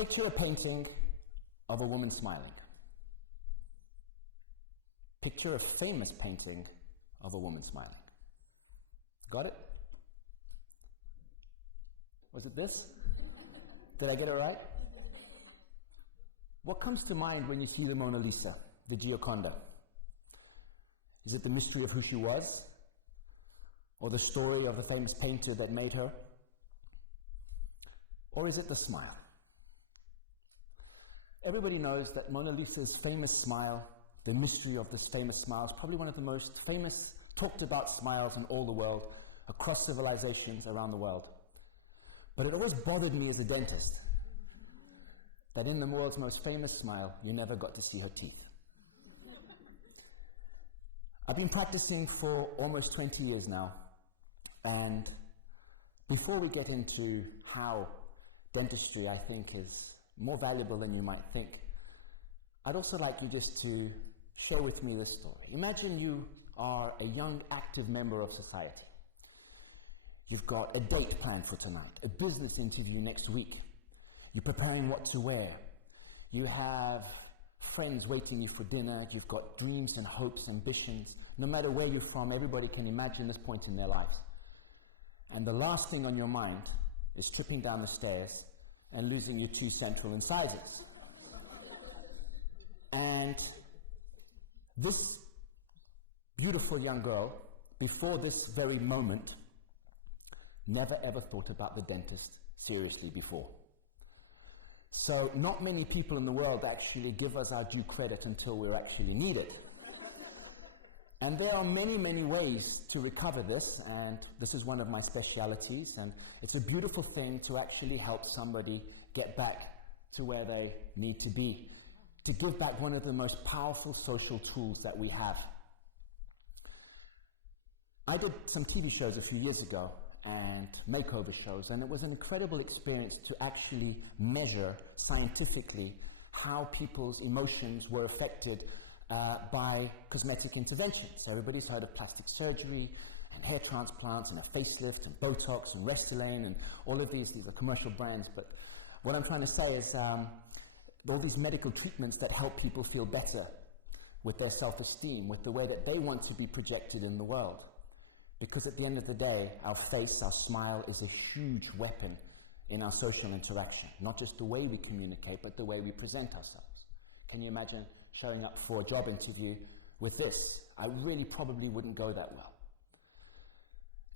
Picture a painting of a woman smiling. Picture a famous painting of a woman smiling. Got it? Was it this? Did I get it right? What comes to mind when you see the Mona Lisa, the Gioconda? Is it the mystery of who she was? Or the story of the famous painter that made her? Or is it the smile? Everybody knows that Mona Lisa's famous smile, the mystery of this famous smile, is probably one of the most famous, talked about smiles in all the world, across civilizations around the world. But it always bothered me as a dentist that in the world's most famous smile, you never got to see her teeth. I've been practicing for almost 20 years now, and before we get into how dentistry, I think, is more valuable than you might think, I'd also like you just to share with me this story. Imagine you are a young, active member of society. You've got a date planned for tonight, a business interview next week. You're preparing what to wear. You have friends waiting you for dinner. You've got dreams and hopes, ambitions. No matter where you're from, everybody can imagine this point in their lives. And the last thing on your mind is tripping down the stairs and losing your 2 central incisors. And this beautiful young girl, before this very moment, never ever thought about the dentist seriously before. So not many people in the world actually give us our due credit until we're actually needed. And there are many, many ways to recover this, and this is one of my specialities, and it's a beautiful thing to actually help somebody get back to where they need to be, to give back one of the most powerful social tools that we have. I did some TV shows a few years ago, and makeover shows, and it was an incredible experience to actually measure scientifically how people's emotions were affected by cosmetic interventions. Everybody's heard of plastic surgery and hair transplants and a facelift and Botox and Restylane and all of these are commercial brands, but what I'm trying to say is all these medical treatments that help people feel better with their self-esteem, with the way that they want to be projected in the world. Because at the end of the day, our face, our smile is a huge weapon in our social interaction. Not just the way we communicate, but the way we present ourselves. Can you imagine showing up for a job interview with this? I really probably wouldn't go that well.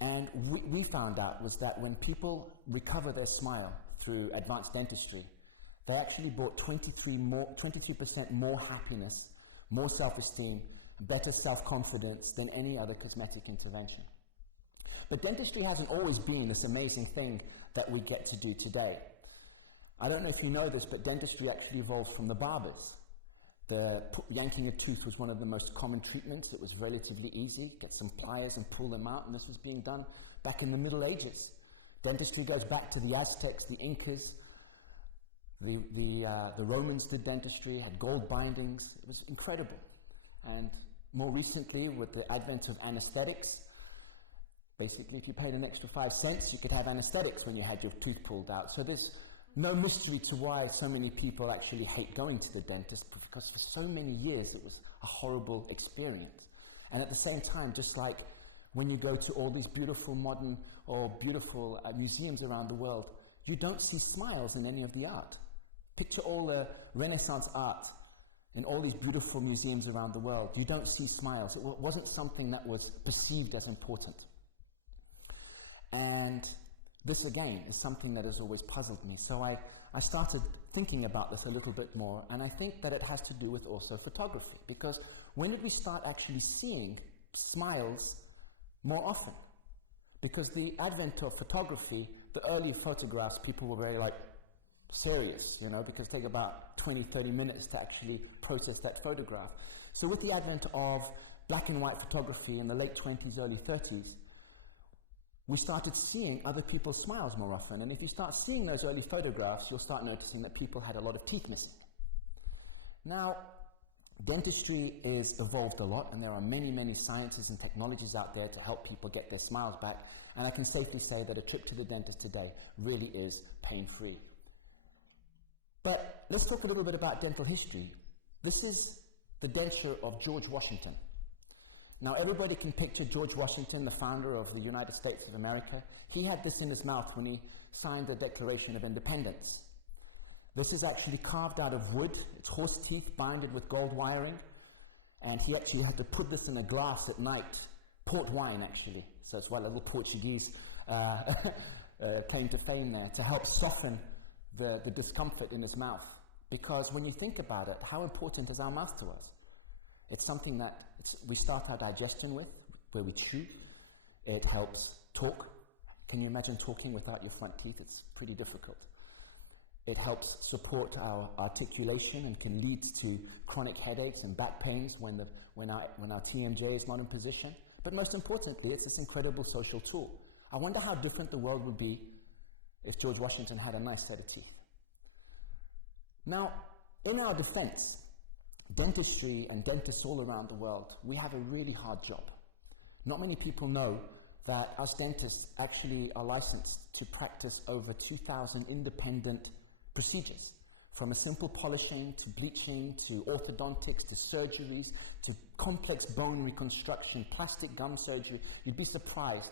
And we found out was that when people recover their smile through advanced dentistry, they actually brought 23% more happiness, more self-esteem, better self-confidence than any other cosmetic intervention. But dentistry hasn't always been this amazing thing that we get to do today. I don't know if you know this, but dentistry actually evolved from the barbers. The yanking a tooth was one of the most common treatments. It was relatively easy. Get some pliers and pull them out, and this was being done back in the Middle Ages. Dentistry goes back to the Aztecs, the Incas. The Romans did dentistry, had gold bindings. It was incredible. And more recently, with the advent of anesthetics, basically if you paid an extra 5 cents, you could have anesthetics when you had your tooth pulled out. So there's no mystery to why so many people actually hate going to the dentist, because for so many years it was a horrible experience. And at the same time, just like when you go to all these beautiful modern or beautiful museums around the world, you don't see smiles in any of the art. Picture all the Renaissance art in all these beautiful museums around the world. You don't see smiles. It wasn't something that was perceived as important. And this, again, is something that has always puzzled me. So I started thinking about this a little bit more, and I think that it has to do with also photography. Because when did we start actually seeing smiles more often? Because the advent of photography, the early photographs, people were very serious, because it takes about 20, 30 minutes to actually process that photograph. So with the advent of black and white photography in the late 20s, early 30s, we started seeing other people's smiles more often. And if you start seeing those early photographs, you'll start noticing that people had a lot of teeth missing. Now, dentistry is evolved a lot, and there are many, many sciences and technologies out there to help people get their smiles back. And I can safely say that a trip to the dentist today really is pain-free. But let's talk a little bit about dental history. This is the denture of George Washington. Now, everybody can picture George Washington, the founder of the United States of America. He had this in his mouth when he signed the Declaration of Independence. This is actually carved out of wood. It's horse teeth binded with gold wiring. And he actually had to put this in a glass at night. Port wine, actually. So it's why a little Portuguese came to fame there, to help soften the discomfort in his mouth. Because when you think about it, how important is our mouth to us? It's something that we start our digestion with, where we chew. It helps talk. Can you imagine talking without your front teeth? It's pretty difficult. It helps support our articulation and can lead to chronic headaches and back pains when our TMJ is not in position. But most importantly, it's this incredible social tool. I wonder how different the world would be if George Washington had a nice set of teeth. Now, in our defense, dentistry and dentists all around the world, we have a really hard job. Not many people know that us dentists actually are licensed to practice over 2,000 independent procedures, from a simple polishing to bleaching to orthodontics to surgeries to complex bone reconstruction, plastic gum surgery. You'd be surprised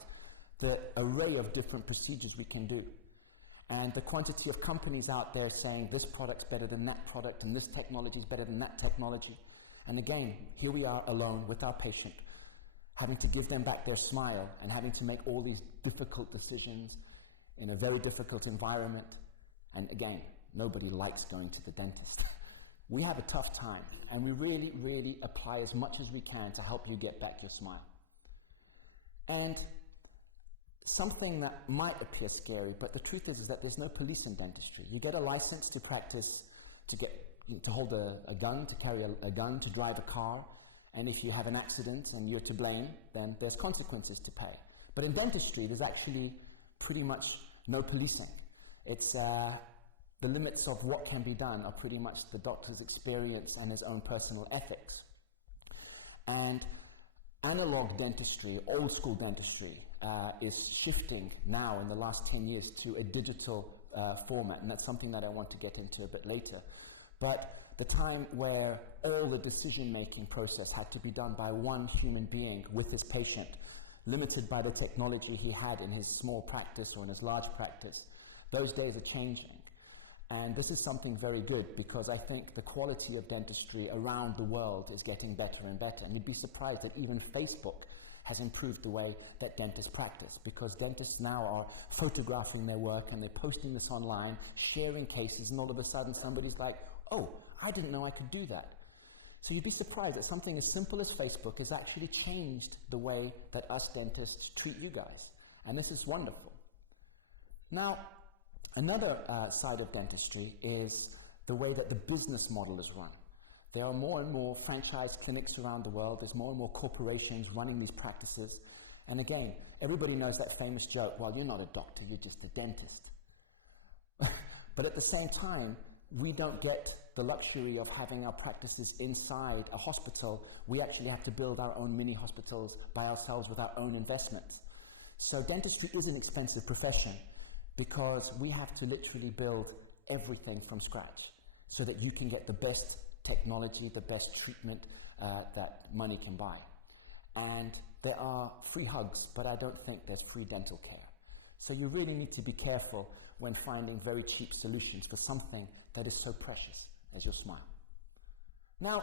the array of different procedures we can do. And the quantity of companies out there saying this product's better than that product and this technology is better than that technology. And again, here we are alone with our patient, having to give them back their smile and having to make all these difficult decisions in a very difficult environment. And again, nobody likes going to the dentist. We have a tough time, and we really, really apply as much as we can to help you get back your smile. And something that might appear scary, but the truth is that there's no police in dentistry. You get a license to practice, to hold a gun, to carry a gun, to drive a car, and if you have an accident and you're to blame, then there's consequences to pay. But in dentistry, there's actually pretty much no policing. It's the limits of what can be done are pretty much the doctor's experience and his own personal ethics. And analog dentistry, old school dentistry, is shifting now in the last 10 years to a digital format, and that's something that I want to get into a bit later. But the time where all the decision-making process had to be done by one human being with his patient, limited by the technology he had in his small practice or in his large practice, those days are changing. And this is something very good, because I think the quality of dentistry around the world is getting better and better. And you'd be surprised that even Facebook has improved the way that dentists practice, because dentists now are photographing their work and they're posting this online, sharing cases, and all of a sudden somebody's like, oh, I didn't know I could do that. So you'd be surprised that something as simple as Facebook has actually changed the way that us dentists treat you guys. And this is wonderful. Now, another side of dentistry is the way that the business model is run. There are more and more franchise clinics around the world. There's more and more corporations running these practices. And again, everybody knows that famous joke, well, you're not a doctor, you're just a dentist. But at the same time, we don't get the luxury of having our practices inside a hospital. We actually have to build our own mini hospitals by ourselves with our own investments. So dentistry is an expensive profession, because we have to literally build everything from scratch so that you can get the best technology, the best treatment that money can buy. And there are free hugs, but I don't think there's free dental care. So you really need to be careful when finding very cheap solutions for something that is so precious as your smile. Now,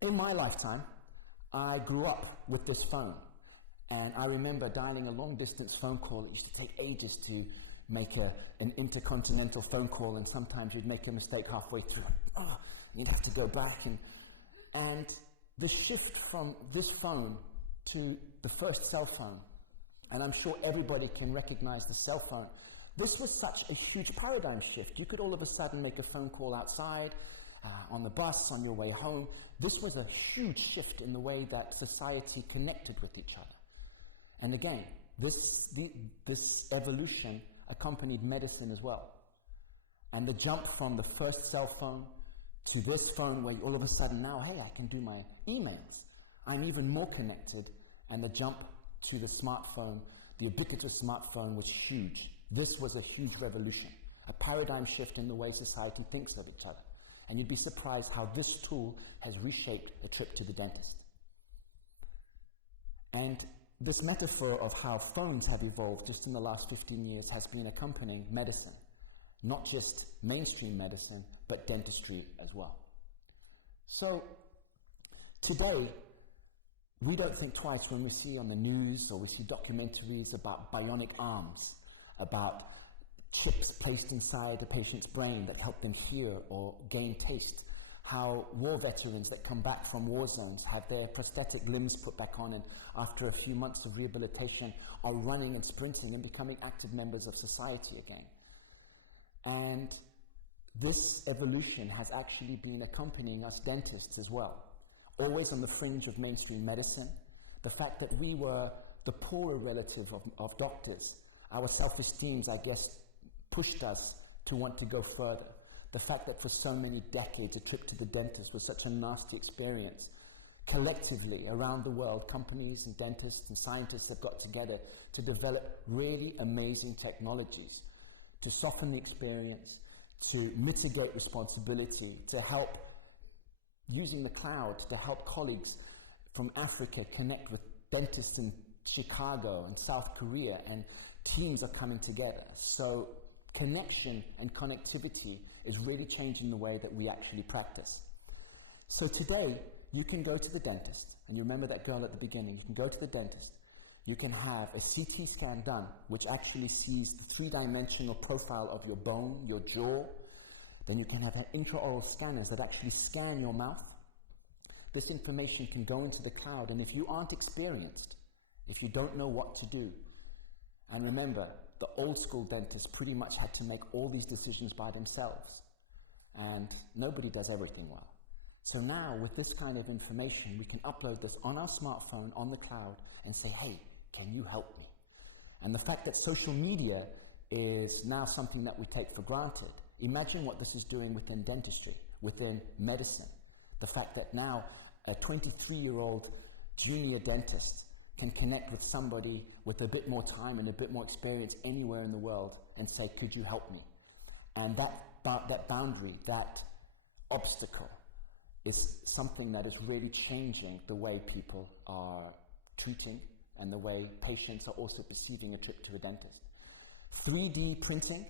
in my lifetime, I grew up with this phone. And I remember dialing a long-distance phone call. It used to take ages to make an intercontinental phone call, and sometimes you'd make a mistake halfway through. Oh, you'd have to go back. And the shift from this phone to the first cell phone, and I'm sure everybody can recognize the cell phone, this was such a huge paradigm shift. You could all of a sudden make a phone call outside, on the bus, on your way home. This was a huge shift in the way that society connected with each other. And again, this evolution accompanied medicine as well. And the jump from the first cell phone to this phone, where all of a sudden now, hey, I can do my emails. I'm even more connected. And the jump to the smartphone, the ubiquitous smartphone, was huge. This was a huge revolution. a paradigm shift in the way society thinks of each other. And you'd be surprised how this tool has reshaped a trip to the dentist. And this metaphor of how phones have evolved just in the last 15 years has been accompanying medicine, not just mainstream medicine, but dentistry as well. So today, we don't think twice when we see on the news or we see documentaries about bionic arms, about chips placed inside a patient's brain that help them hear or gain taste, how war veterans that come back from war zones have their prosthetic limbs put back on and after a few months of rehabilitation are running and sprinting and becoming active members of society again. And this evolution has actually been accompanying us dentists as well, always on the fringe of mainstream medicine. The fact that we were the poorer relative of doctors, our self-esteems, I guess, pushed us to want to go further. The fact that for so many decades a trip to the dentist was such a nasty experience. Collectively, around the world, companies and dentists and scientists have got together to develop really amazing technologies to soften the experience, to mitigate responsibility, to help, using the cloud, to help colleagues from Africa connect with dentists in Chicago and South Korea, and teams are coming together. So connection and connectivity is really changing the way that we actually practice. So today, you can go to the dentist, and you remember that girl at the beginning, you can go to the dentist, you can have a CT scan done, which actually sees the three-dimensional profile of your bone, your jaw. Then you can have intraoral scanners that actually scan your mouth. This information can go into the cloud, and if you aren't experienced, if you don't know what to do, and remember, the old school dentists pretty much had to make all these decisions by themselves, and nobody does everything well. So now, with this kind of information, we can upload this on our smartphone, on the cloud, and say, hey, can you help me? And the fact that social media is now something that we take for granted, imagine what this is doing within dentistry, within medicine. The fact that now a 23-year-old junior dentist can connect with somebody with a bit more time and a bit more experience anywhere in the world and say, could you help me? And that boundary, that obstacle, is something that is really changing the way people are treating and the way patients are also perceiving a trip to a dentist. 3D printing,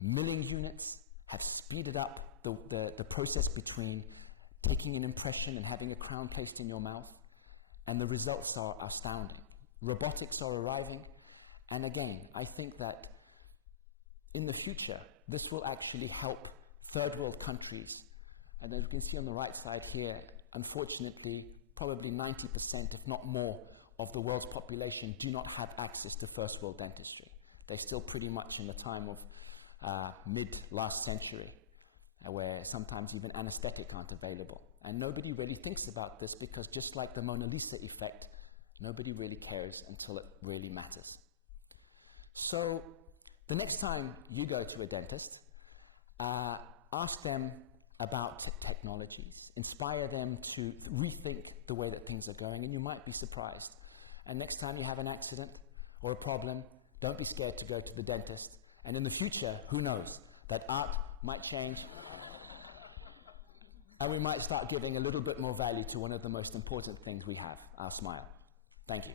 milling units have speeded up the process between taking an impression and having a crown placed in your mouth, and the results are astounding. Robotics are arriving, and again, I think that in the future, this will actually help third world countries. And as you can see on the right side here, unfortunately, probably 90%, if not more, of the world's population do not have access to first world dentistry. They're still pretty much in the time of mid-last century, where sometimes even anesthetic aren't available. And nobody really thinks about this because just like the Mona Lisa effect, nobody really cares until it really matters. So the next time you go to a dentist, ask them about technologies, inspire them to rethink the way that things are going, and you might be surprised. And next time you have an accident or a problem, don't be scared to go to the dentist. And in the future, who knows, that art might change and we might start giving a little bit more value to one of the most important things we have, our smile. Thank you.